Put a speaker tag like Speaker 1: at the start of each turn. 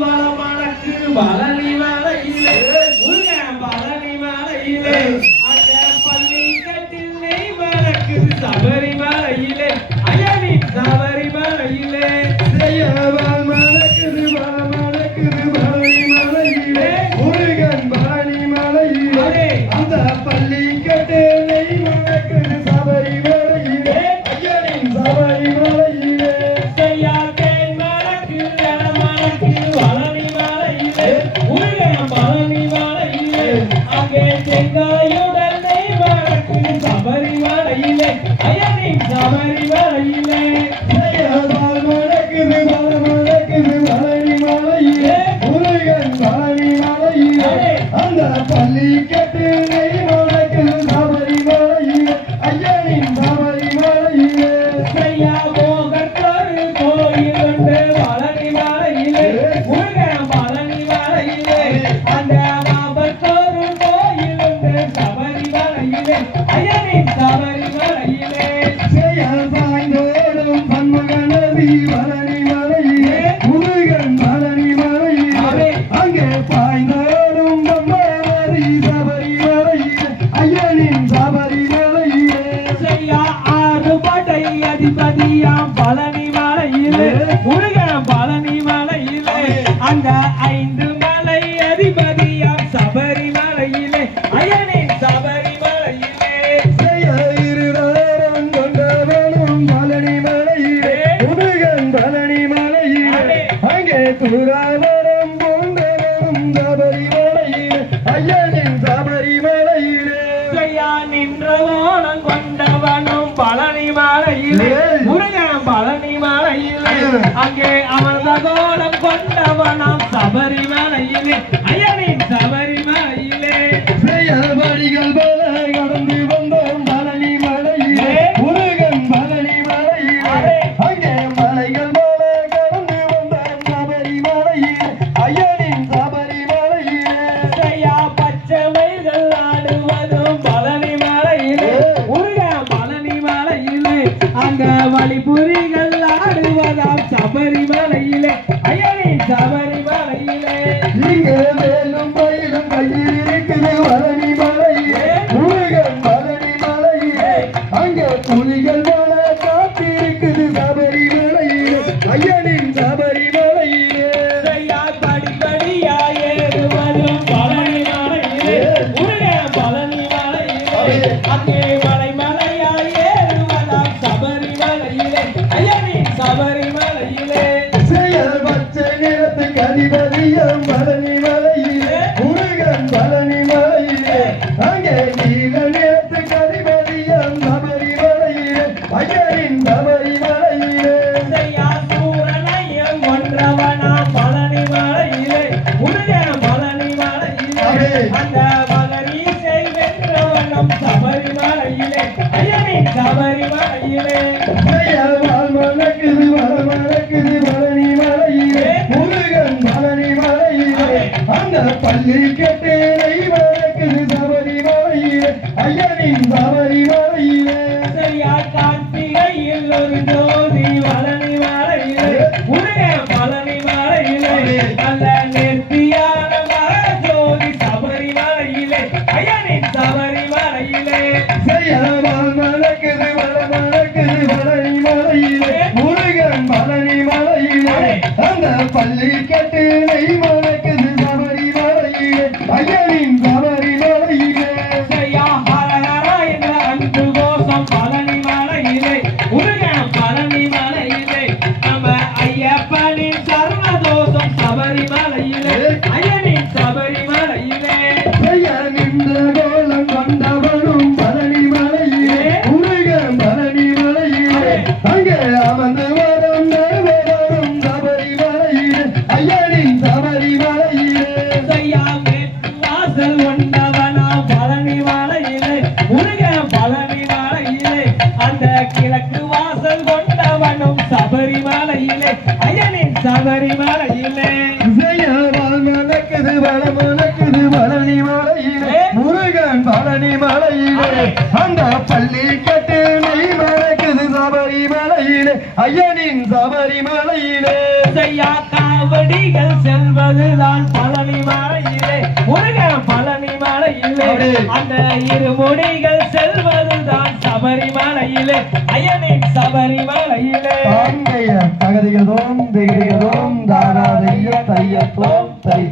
Speaker 1: வளமணக்கு பழனி மலையிலே முருகன் பழனி மலையிலே அந்த பள்ளி கட்டில் நெய் மணக்குது சபரி மலையிலே அயனி சபரி மலையிலே.
Speaker 2: செய்யவால் மணக்குது மணக்குது பழனி மலையிலே முருகன் பழனி மலையிலே அந்த
Speaker 1: அயனி சபரி மலையிலே
Speaker 2: செய்யவால் மணக்குது மணக்குது பழனி மலையிலே முருகன் பழனி மலையிலே அந்த பள்ளி கட்டு நெய் மணக்குது சபரி மலையிலே ஐயனின் சபரி மலையிலே
Speaker 1: செய்யா போகத்தொரு கோயில் உண்டு பழனி மலையிலே முருகன்
Speaker 2: ஐயனின் சபரி மலையிலே.
Speaker 1: செய்யா ஆறு படை அதிபதியாம்
Speaker 2: ஐயனின் சபரி மலையிலே
Speaker 1: செய்யா நின்ற ஓணம் கொண்டவனும் பழனி மலையிலே முருகன் பழனி மலையிலே அங்கே அமர்ந்த கோலம் கொண்டவனாம் சபரி செய்யா பச்சை மயில்கள் ஆடுவதும் பழனி மலையிலே. முருகன் பழனி மலையிலே. அங்க வழிபுரிகள் ஆடுவதாம் சபரி மலையிலே அயனின் சபரி மலையிலே
Speaker 2: இங்கே மேலும் பயிலும் கையில் இருக்குது பழனி மலையிலே. முருகன் பழனி மலையிலே. அங்கே புலிகள்
Speaker 1: அந்த மகரீசை வென்றவனம் சபரி மலையிலே அயனின் சபரி மலையிலே
Speaker 2: செயல்வாள் மணக்குது மணக்குது பழனி மலையிலே. முருகன் பழனி மலையிலே. அந்த பள்ளி கட்டேரை பள்ளி
Speaker 1: முருகன் பழனி மலையிலே அந்த கிழக்கு வாசல் கொண்டவனும் சபரி மலையிலே அயனின் சபரி மலையிலே
Speaker 2: செய்யவால் மணக்குது வள மணக்குது பழனி மலையிலே முருகன் பழனி மலையிலே அந்த பள்ளி கட்டு நெய் மணக்குது சபரி மலையிலே ஐயனின் சபரிமலையிலே.
Speaker 1: செய்யா காவடிகள் செல்வதுதான் பழனி மலையிலே முருகன் பழனி மலையிலே. அந்த இருமுடிகள் செல்வதுதான் மலையிலே. அயனின் சபரிமலையிலே
Speaker 2: தகதிகதோம் திகதிகதோம் தானாதைய தையத்தோம் தை